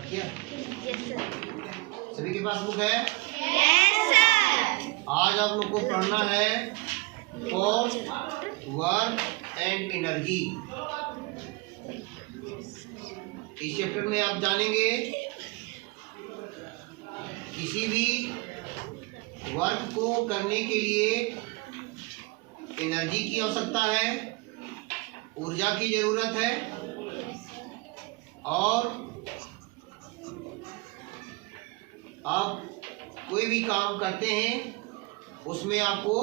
किया? Yes sir. सभी के पास बुक है? Yes sir. आज आप लोग को पढ़ना है फोर्स, वर्क एंड एनर्जी। इस चैप्टर में आप जानेंगे किसी भी वर्क को करने के लिए एनर्जी की आवश्यकता है, ऊर्जा की जरूरत है, और आप कोई भी काम करते हैं उसमें आपको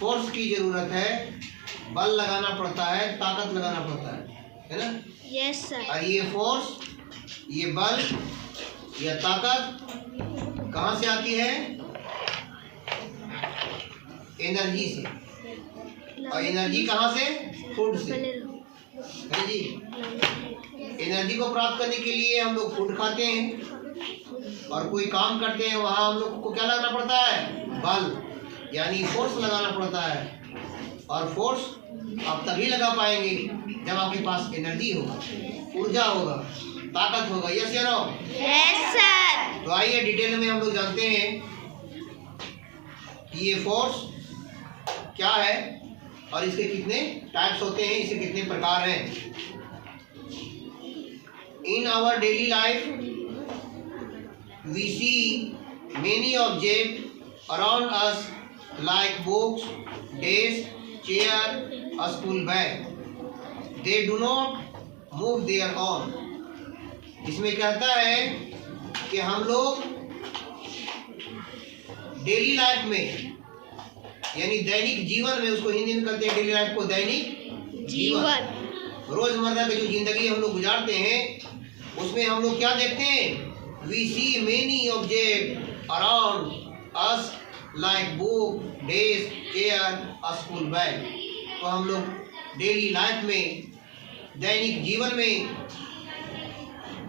फोर्स की जरूरत है, बल लगाना पड़ता है, ताकत लगाना पड़ता है ना? Yes sir. और ये फोर्स, ये बल, यह ताकत कहाँ से आती है? एनर्जी से। और एनर्जी कहाँ से? फूड से, है जी। एनर्जी को प्राप्त करने के लिए हम लोग फूड खाते हैं और कोई काम करते हैं, वहाँ हम लोग को क्या लगाना पड़ता है? बल, यानी फोर्स लगाना पड़ता है। और फोर्स आप तभी लगा पाएंगे जब आपके पास एनर्जी होगा, ऊर्जा होगा, ताकत होगा। यस या नो? Yes sir. तो आइए डिटेल में हम लोग जानते हैं कि ये फोर्स क्या है और इसके कितने टाइप्स होते हैं, इसके कितने प्रकार हैं। In our daily life we see many object around us like books, desk, chair, a school bag. They do not move their own. इसमें कहता है कि हम लोग डेली लाइफ में, यानी दैनिक जीवन में, उसको हिंदी में कहते हैं डेली लाइफ को दैनिक जीवन। रोजमर्रा की जो जिंदगी हम लोग गुजारते हैं उसमें हम लोग क्या देखते हैं? We see many objects around us like book, desk, chair, a school bag. तो हम लोग डेली लाइफ में, दैनिक जीवन में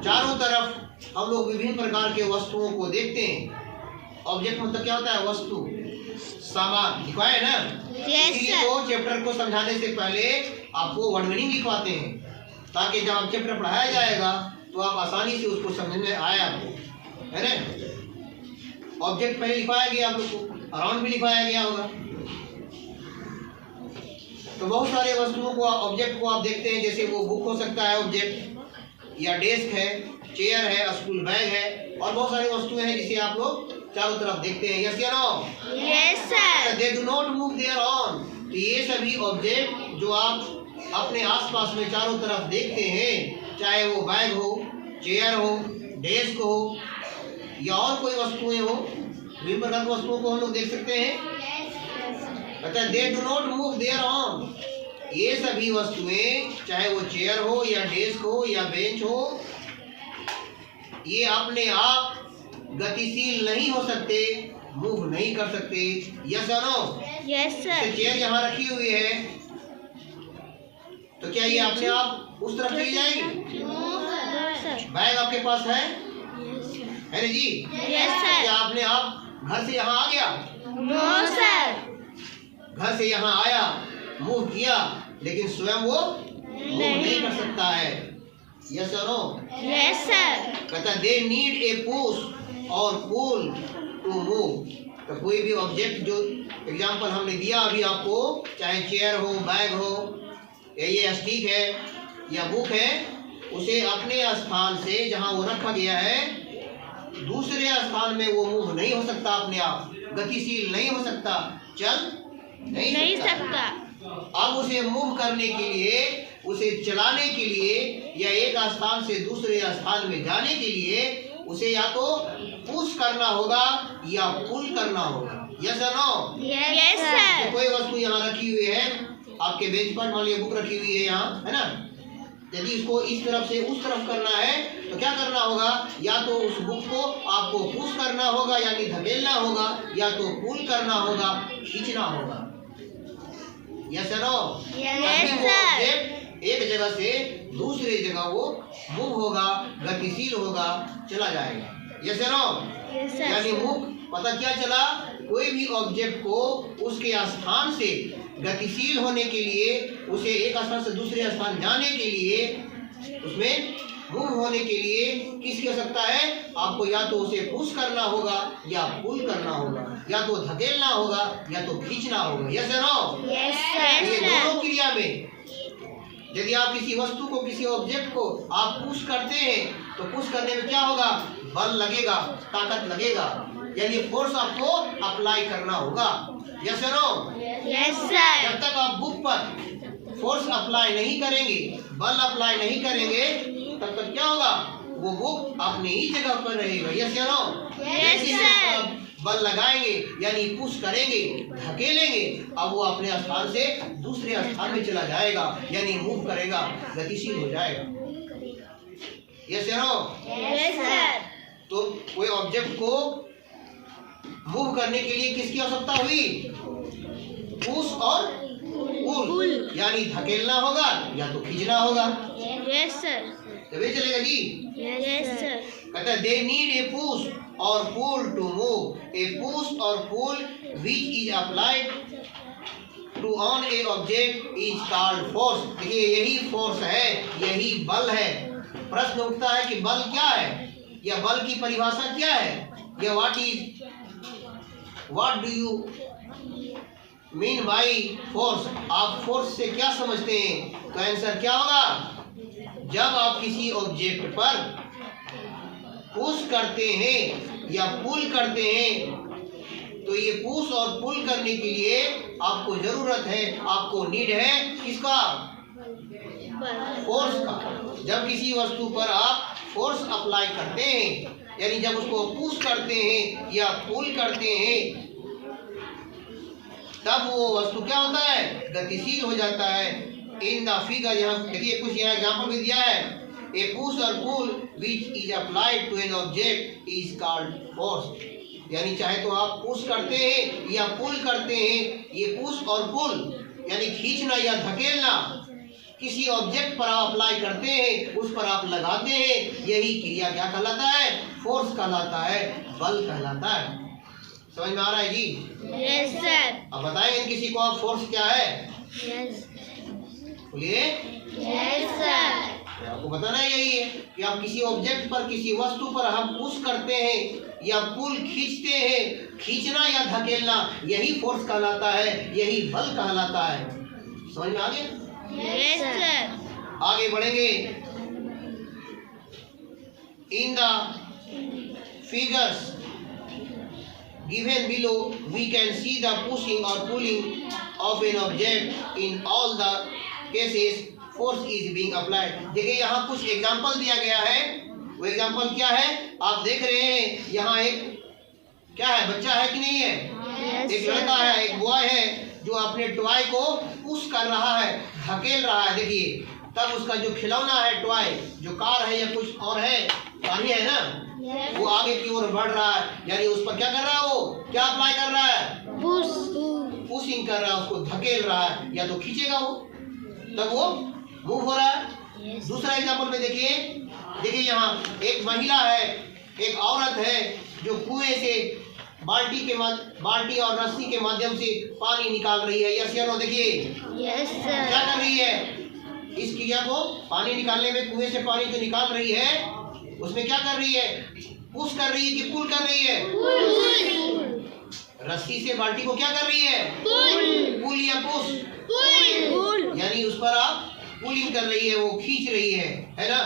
चारों तरफ हम लोग विभिन्न प्रकार के वस्तुओं को देखते हैं। ऑब्जेक्ट मतलब क्या होता है? वस्तु, सामान। लिखवाए ना? इसीलिए तो चैप्टर को समझाने से पहले आपको वर्ड मीनिंग लिखवाते हैं, ताकि जब आप चैप्टर पढ़ाया जाएगा तो आप आसानी से उसको समझ में आए आपको, है ना? ऑब्जेक्ट पहले लिखवाया गया आप लोग को, अराउंड भी लिखवाया गया होगा। तो बहुत सारे वस्तुओं को, ऑब्जेक्ट को आप देखते हैं, जैसे वो बुक हो सकता है ऑब्जेक्ट, या डेस्क है, चेयर है, स्कूल बैग है, और बहुत सारी वस्तुएं हैं जिसे आप लोग चारों तरफ देखते हैं। यस या no? Yes sir. They do not move there on. तो ये सभी ऑब्जेक्ट जो आप अपने आसपास में चारों तरफ देखते हैं, चाहे वो बैग हो, चेयर हो, डेस्क हो, या और कोई वस्तुएं हो, विभिन्न प्रकार की वस्तुओं को हम लोग देख सकते हैं। अच्छा, they do not move there on. ये सभी वस्तुएं, चाहे वो चेयर हो या डेस्क हो या बेंच हो, ये अपने आप गतिशील नहीं हो सकते, मूव नहीं कर सकते। यस या नो? Yes sir. चेयर यहाँ रखी हुई है, तो क्या ये अपने आप उस तरफ चली जाएगी? बैग आपके पास है ना जी? Yes sir. क्या आपने आप घर से यहाँ आ गया? No sir. घर से यहाँ आया, मूव किया, लेकिन स्वयं वो मूव नहीं कर सकता है। यस और नो? Yes sir. कहता they need a push or pull to move. तो कोई भी ऑब्जेक्ट, जो एग्जांपल हमने दिया अभी आपको, चाहे चेयर हो, बैग हो, या ये स्टिक है या बुक है, उसे अपने स्थान से जहाँ वो रखा गया है दूसरे स्थान में वो मूव नहीं हो सकता, अपने आप गतिशील नहीं हो सकता, चल नहीं सकता। अब उसे मूव करने के लिए, उसे चलाने के लिए, या एक स्थान से दूसरे स्थान में जाने के लिए उसे या तो पुश करना होगा या पुल करना होगा। यस और नो? Yes sir. कोई वस्तु यहाँ रखी हुई है आपके बेंच पर, मान लीजिए बुक रखी हुई है यहाँ, है ना? यदि इसको इस तरफ से उस तरफ करना है तो क्या करना होगा? या तो उस बुक को आपको पुश करना होगा, यानी धकेलना होगा, या तो पुल करना होगा, खींचना होगा। Yes no? Yes sir. एक जगह से दूसरे जगह वो मूव होगा, गतिशील होगा, चला जाएगा। Yes no? यानी मूव, पता क्या चला? कोई भी ऑब्जेक्ट को उसके स्थान से गतिशील होने के लिए, उसे एक स्थान से दूसरे स्थान जाने के लिए उसमें मूव होने के लिए किसकी आवश्यकता है? आपको या तो उसे पुश करना होगा या पुल करना होगा, या तो धकेलना होगा या तो खींचना होगा। यस या नो? Yes, ये sir. दोनों क्रिया में यदि आप किसी वस्तु को, किसी ऑब्जेक्ट को आप पुश करते हैं तो पुश करने में क्या होगा? बल लगेगा, ताकत लगेगा, यानी फोर्स आपको अप्लाई करना होगा। यस या नो? Yes, sir. जब तक आप बुक पर फोर्स अप्लाई नहीं करेंगे, बल अप्लाई नहीं करेंगे, तब तक क्या होगा? वो बुक अपनी ही जगह पर रहेगा। यस या नो? Yes, जैसे sir. आप बल लगाएंगे यानी पुश करेंगे, धकेलेंगे, अब वो अपने स्थान से दूसरे स्थान में चला जाएगा, यानी मूव करेगा, गतिशील हो जाएगा। यस या नो? Yes, sir. तो कोई ऑब्जेक्ट को मूव करने के लिए किसकी आवश्यकता हुई? पुश और पुल, यानी धकेलना होगा या तो खींचना होगा, Yes, sir. तभी चलेगा जी। Yes, sir. कहता है they need a push or pull to move. A push or pull which is applied to on a object is called force. देखिए यही फोर्स है, यही बल है। प्रश्न उठता है कि बल क्या है, या बल की परिभाषा क्या है, या what do you mean by force. आप फोर्स से क्या समझते हैं? तो आंसर क्या होगा? जब आप किसी ऑब्जेक्ट पर पुश करते हैं या पुल करते हैं, तो ये पुश और पुल करने के लिए आपको जरूरत है, आपको नीड है किसका? फोर्स का। जब किसी वस्तु पर आप फोर्स अप्लाई करते हैं, यानी जब उसको पुश करते हैं या पुल करते हैं, तब वो वस्तु क्या होता है? गतिशील हो जाता है। इन द फिगर, यहाँ देखिए कुछ यहाँ एग्जाम्पल भी दिया है। A push or pull which is applied to an object is called force. यानी चाहे तो आप पुश करते हैं या पुल करते हैं, ये पुश और पुल यानी खींचना या धकेलना किसी ऑब्जेक्ट पर आप अप्लाई करते हैं, उस पर आप लगाते हैं, यही क्रिया क्या कहलाता है? फोर्स कहलाता है, बल कहलाता है। समझ में आ रहा है जी? Yes, sir. अब बताएंगे किसी को आप फोर्स क्या है? Yes. बोलिए। Yes, sir. आपको बताना यही है कि आप किसी ऑब्जेक्ट पर, किसी वस्तु पर हम पुश करते हैं या पुल खींचते हैं, खींचना या धकेलना यही फोर्स कहलाता है, यही बल कहलाता है। समझ में आ गया? Yes, sir. आगे बढ़ेंगे। In the figures given below we can see the pushing or pulling of an object. In all the cases force is being applied. देखिए यहाँ कुछ एग्जाम्पल दिया गया है। वो एग्जाम्पल क्या है? आप देख रहे हैं यहाँ एक क्या है? बच्चा है कि नहीं है? Yes, एक लड़का है, एक बॉय है जो अपने टॉय को पुश कर रहा है, धकेल रहा है। देखिए तब उसका जो खिलौना है, टॉय जो कार है या कुछ और है, पानी है ना, वो आगे की ओर बढ़ रहा है, यानी उस पर क्या कर रहा है? वो क्या अप्लाई कर रहा है? पुशिंग कर रहा है, उसको धकेल रहा है, या तो खींचेगा वो, तब वो मूव हो रहा है। दूसरा एग्जाम्पल में देखिए यहाँ एक महिला है, एक औरत है जो कुएं से बाल्टी और रस्सी के माध्यम से पानी निकाल रही है। यस या नो? देखिए क्या कर रही है? इस क्रिया को पानी निकालने में कुएं से पानी जो निकाल रही है, उसमें क्या कर रही है? पुश कर रही है कि पुल कर रही है? रस्सी से बाल्टी को क्या कर रही है? पुल या पुश? यानी उस पर आप पुलिंग कर रही है, वो खींच रही है ना।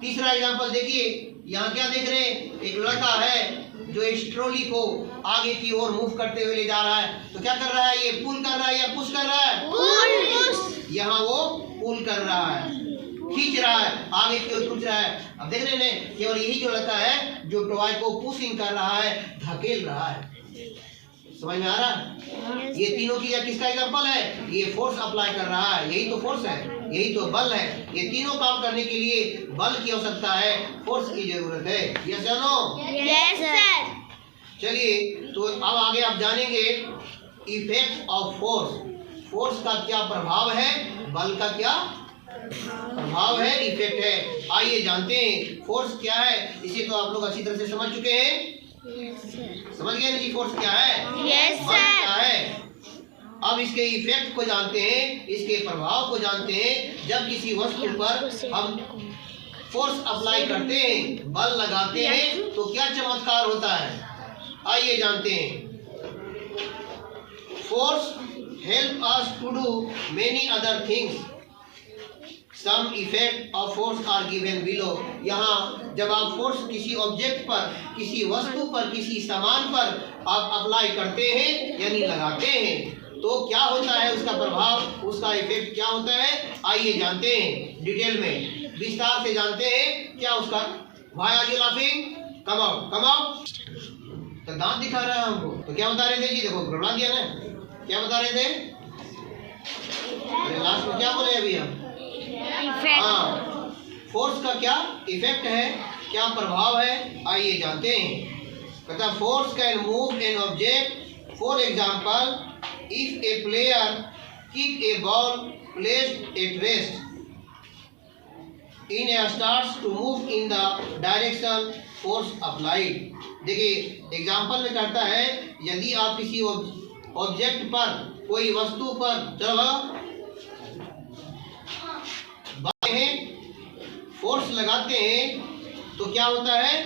तीसरा एग्जांपल देखिए, यहाँ क्या देख रहे हैं? एक लड़का है जो इस ट्रॉली को आगे की ओर मूव करते हुए ले जा रहा है, तो क्या कर रहा है? ये पुल कर रहा है या पुश कर रहा है? यहाँ वो पुल कर रहा है, खींच रहा है, आगे की ओर खींच रहा है। अब देख रहे हैं केवल यही जो लड़का है जो टॉय को पुशिंग कर रहा है, धकेल रहा है। समझ में आ रहा है? ये तीनों की किसका एग्जांपल है? ये फोर्स अप्लाई कर रहा है, यही तो फोर्स है, यही तो बल है। ये तीनों काम करने के लिए बल की आवश्यकता है, फोर्स की जरूरत है। यस या नो? Yes, sir. चलिए तो अब आगे आप जानेंगे इफेक्ट ऑफ फोर्स। फोर्स का क्या प्रभाव है, बल का क्या प्रभाव है, इफेक्ट है। आइए जानते हैं फोर्स क्या है। इसे तो आप लोग अच्छी तरह से समझ चुके हैं। समझ गए ना जी फोर्स क्या है? Yes, बल sir. क्या है? अब इसके इफेक्ट को जानते हैं, इसके प्रभाव को जानते हैं। जब किसी वस्तु पर हम फोर्स अप्लाई करते हैं, बल लगाते हैं, तो क्या चमत्कार होता है, आइए जानते हैं। Force help us to do many other things. Some effect of force are given below. यहाँ जब आप फोर्स किसी ऑब्जेक्ट पर, किसी वस्तु पर, किसी सामान पर आप अप्लाई करते हैं यानी लगाते हैं, तो क्या होता है, उसका प्रभाव, उसका इफेक्ट क्या होता है, आइए जानते हैं डिटेल में, विस्तार से जानते हैं क्या उसका। Why are you laughing? Come out, come out. तो दांत दिखा रहा है हमको, तो क्या बता रहे थे जी, देखो गड़बड़ा दिया ना, क्या बता रहे थे, लास्ट में क्या बोले अभी हम? हाँ, फोर्स का क्या इफेक्ट है, क्या प्रभाव है, आइए जानते हैं। कहता force can move an object, for example if a player kick a ball placed at rest in a starts to move in the direction force applied। देखिए एग्जाम्पल में कहता है, यदि आप किसी ऑब्जेक्ट पर, कोई वस्तु पर चलो हैं, फोर्स लगाते हैं, तो क्या होता है,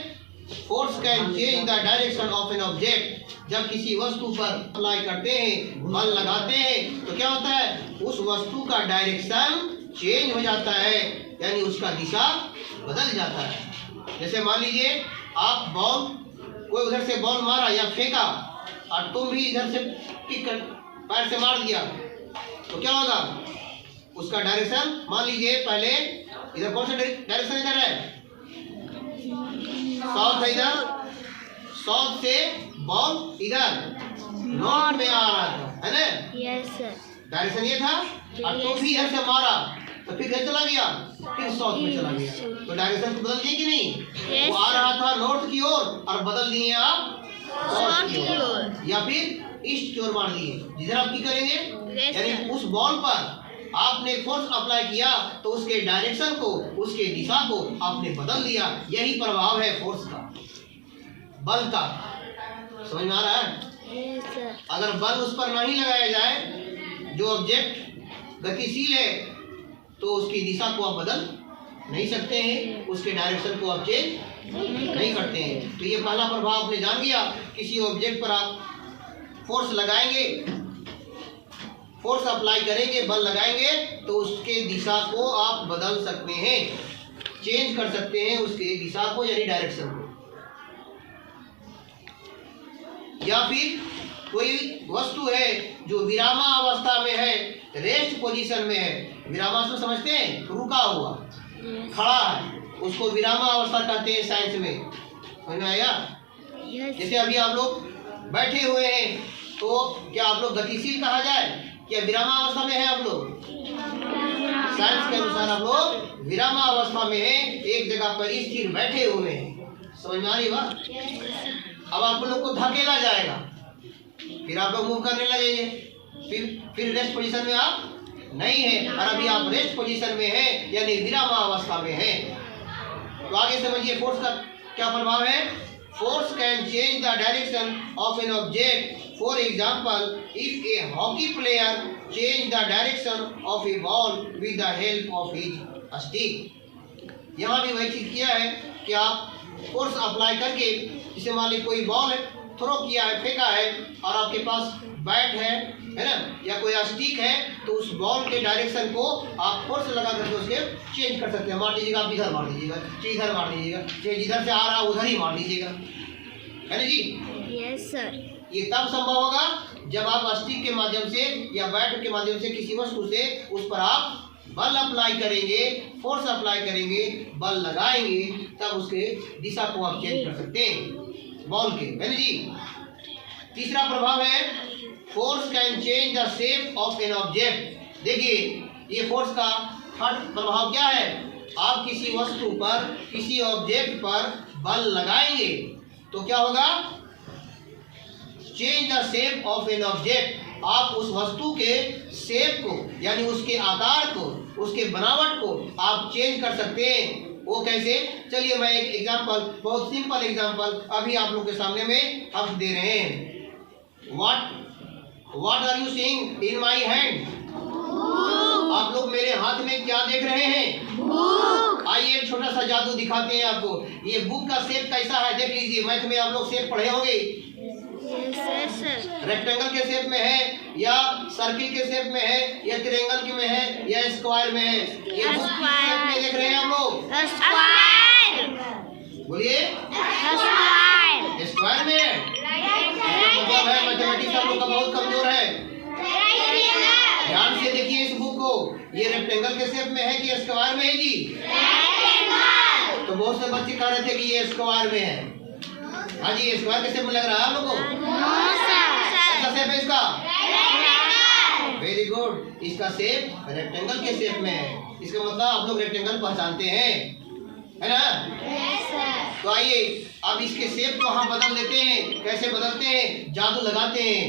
force can change the direction of an object. जब किसी वस्तु पर अप्लाई करते हैं, बल लगाते हैं, तो क्या होता है, उस वस्तु का डायरेक्शन चेंज हो जाता है, यानी उसका दिशा बदल जाता है। जैसे मान लीजिए आप बॉल, कोई उधर से बॉल मारा या फेंका और तुम भी इधर से किक कर पैर से मार दिया, तो क्या होगा, उसका डायरेक्शन, मान लीजिए पहले इधर कौन सा डायरेक्शन इधर है, साउथ है, इधर साउथ से बॉल इधर नॉर्थ में आ रहा था, है ना? Yes sir. डायरेक्शन ये था, और तुम भी इधर से मारा तो फिर इधर चला गया, फिर साउथ में चला गया, तो डायरेक्शन तो बदल गई कि नहीं? वो आ रहा था नॉर्थ की ओर और बदल दिए आप साउथ की ओर, या फिर ईस्ट की ओर मार दिए। जिधर आप की करेंगे, यानी उस बॉल पर आपने फोर्स अप्लाई किया तो उसके डायरेक्शन को, उसके दिशा को आपने बदल दिया। यही प्रभाव है फोर्स का, बल का। समझ में आ रहा है? Yes sir. अगर बल उस पर नहीं लगाया जाए, जो ऑब्जेक्ट गतिशील है, तो उसकी दिशा को आप बदल नहीं सकते हैं, उसके डायरेक्शन को आप चेंज नहीं करते हैं। तो ये पहला प्रभाव आपने जान लिया। किसी ऑब्जेक्ट पर आप फोर्स लगाएंगे, फोर्स अप्लाई करेंगे, बल लगाएंगे, तो उसके दिशा को आप बदल सकते हैं, चेंज कर सकते हैं उसके दिशा को, यानी डायरेक्शन को। या फिर कोई वस्तु है जो विरामावस्था में है, रेस्ट पोजीशन में है, विरामावस्था समझते हैं, रुका हुआ, खड़ा है, उसको विरामावस्था कहते हैं साइंस में। समझ में आया? जैसे अभी आप लोग बैठे हुए हैं, तो क्या आप लोग गतिशील कहा जाए, क्या विरामावस्था में है आप लोग? साइंस के अनुसार आप लोग विरामावस्था में है, एक जगह पर स्थिर बैठे हुए हैं। समझ में आ रही बात? अब आप लोग को धकेला जाएगा, फिर आप लोग मूव करने लगेंगे, फिर रेस्ट पोजीशन में आप नहीं है, और अभी आप रेस्ट पोजीशन में हैं, यानी विरामावस्था में हैं। तो आगे समझिए फोर्स का क्या प्रभाव है। Force can change the direction of an object. For example, if A hockey player change the direction of A ball with the help of his stick. यहाँ भी वही चीज किया है कि आप फोर्स अप्लाई करके, जैसे मान लीजिए कोई बॉल थ्रो किया है, फेंका है, और आपके पास बैट है ना, या कोई स्टिक है, तो उस बॉल के डायरेक्शन को आप फोर्स लगा करके उसके चेंज कर सकते हैं। मार दीजिएगा, आप इधर मार दीजिएगा, इधर मार दीजिएगा, जिधर से आ रहा है उधर ही मार दीजिएगा, है ना जी? Yes sir. ये तब संभव होगा जब आप स्टिक के माध्यम से या बैट के माध्यम से किसी वस्तु से उस पर आप बल अप्लाई करेंगे, फोर्स अप्लाई करेंगे, बल लगाएंगे, तब उसके दिशा को आप चेंज कर सकते हैं बॉल के, है ना जी? तीसरा प्रभाव है, force can change the shape of an object. देखिए ये फोर्स का थर्ड प्रभाव क्या है। आप किसी वस्तु पर, किसी ऑब्जेक्ट पर बल लगाएंगे तो क्या होगा, change the shape of an object. आप उस वस्तु के शेप को, यानी उसके आकार को, उसके बनावट को आप चेंज कर सकते हैं। वो कैसे, चलिए मैं एक एग्जांपल, बहुत सिंपल एग्जांपल अभी आप लोग के सामने में हम दे रहे हैं। What are you seeing in my hand? आप लोग मेरे हाथ में क्या देख रहे हैं? आइए एक छोटा सा जादू दिखाते हैं आपको। ये बुक का शेप कैसा है देख लीजिए। मैथ में आप लोग शेप पढ़े होंगे। रेक्टेंगल के शेप में है या सर्किल के शेप में है या ट्रायंगल के में है या स्क्वायर में है। ये बुक किस शेप में देख रहे हैं हम लोग? बोलिए स्क्वायर में है। मतलब है मैथमेटिक्स हम लोग का बहुत कमजोर है। ध्यान से देखिए इस बुक को। ये रेक्टेंगल के शेप में है कि स्क्वायर में है जी? तो बहुत से बच्चे कह रहे थे कि ये स्क्वायर में है। हाँ जी, स्क्वायर के शेप में लग रहा है आप लोग को? कैसा शेप है इसका? Very good. इसका शेप रेक्टेंगल के शेप में है। इसका मतलब आप लोग रेक्टेंगल पहचानते हैं, है ना? तो आइए अब इसके शेप को हम बदल देते हैं। कैसे बदलते हैं? जादू लगाते हैं।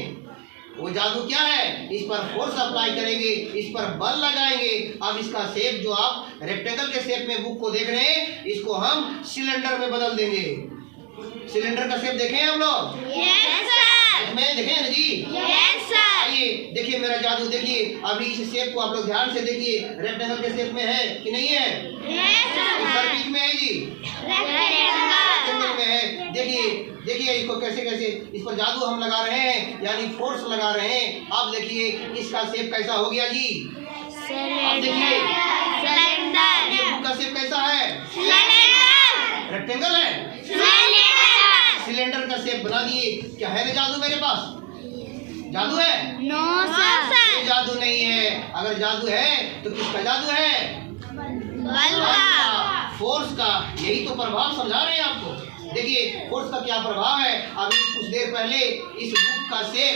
वो जादू क्या है? इस पर फोर्स अप्लाई करेंगे, इस पर बल लगाएंगे। अब इसका शेप जो आप रेक्टेंगल के शेप में बुक को देख रहे हैं, इसको हम सिलेंडर में बदल देंगे। सिलेंडर का शेप देखें हम लोग? मैं देखें ना जी? आइए देखिए मेरा जादू देखिए। अभी इस शेप को आप लोग ध्यान से देखिए। रेक्टेंगल के शेप में है कि नहीं है? सर्किल में है जी? रेक्टेंगल में है। देखिए देखिए इसको कैसे कैसे इस पर जादू हम लगा रहे हैं, यानी फोर्स लगा रहे हैं। आप देखिए इसका शेप कैसा हो गया जी? आप देखिए ये बुक का शेप कैसा है? रेक्टेंगल है। सिलेंडर का शेप बना दिए। क्या है ना जादू मेरे पास? जादू है? ये जादू नहीं है। अगर जादू है तो किसका जादू है? फोर्स का। यही तो प्रभाव समझा रहे हैं आपको। देखिए फोर्स का क्या प्रभाव है। अभी कुछ देर पहले इस बुक का शेप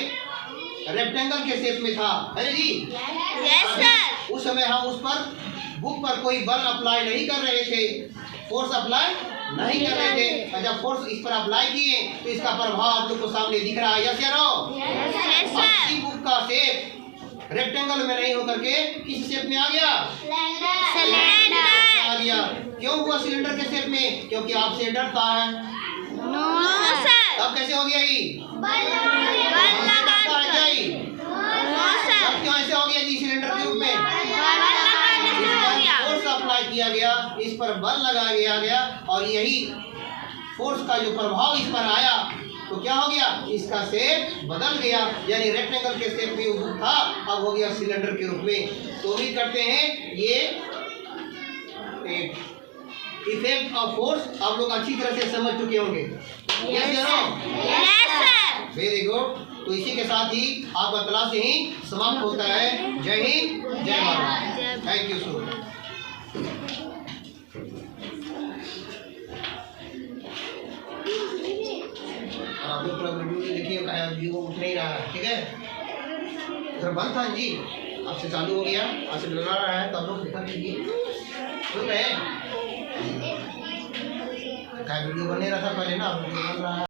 रेक्टेंगल के शेप में था, है जी? उस समय हम उस पर बुक पर कोई बल अप्लाई नहीं कर रहे थे, फोर्स अप्लाई नहीं कर रहे थे। और जब फोर्स इस पर अप्लाई किए तो इसका प्रभाव आप लोग को सामने दिख रहा है। यस या नो? इसी बुक का शेप रेक्टेंगल में नहीं होकर के किस शेप में आ गया? आ गया। क्यों हुआ सिलेंडर के शेप में? क्योंकि आपसे डरता है। तब कैसे हो गया ये? क्यों ऐसे हो गया जी? सिलेंडर के रूप में फोर्स अप्लाई किया गया, इस पर बल लगाया गया और यही फोर्स का जो प्रभाव इस पर आया तो क्या हो गया? इसका शेप बदल गया। यानी रेक्टेंगल के शेप में वो था, अब हो गया सिलेंडर के रूप में। तो भी करते हैं ये इफेक्ट ऑफ फोर्स आप लोग अच्छी तरह से समझ चुके होंगे। यस या नो? Very good. तो इसी के साथ ही आपका क्लास यही समाप्त होता है। जय हिंद, जय Bharat. Thank you so much. आप लोग पूरा वीडियो देखिए, वीडियो को उठ नहीं रहा है, ठीक है? सर बंद था जी, आपसे चालू हो गया, आपसे लगा रहा है तो आप लोग दिखा दीजिए। सुन रहे हैं? वीडियो बन नहीं रहा था पहले ना, वीडियो बन रहा है।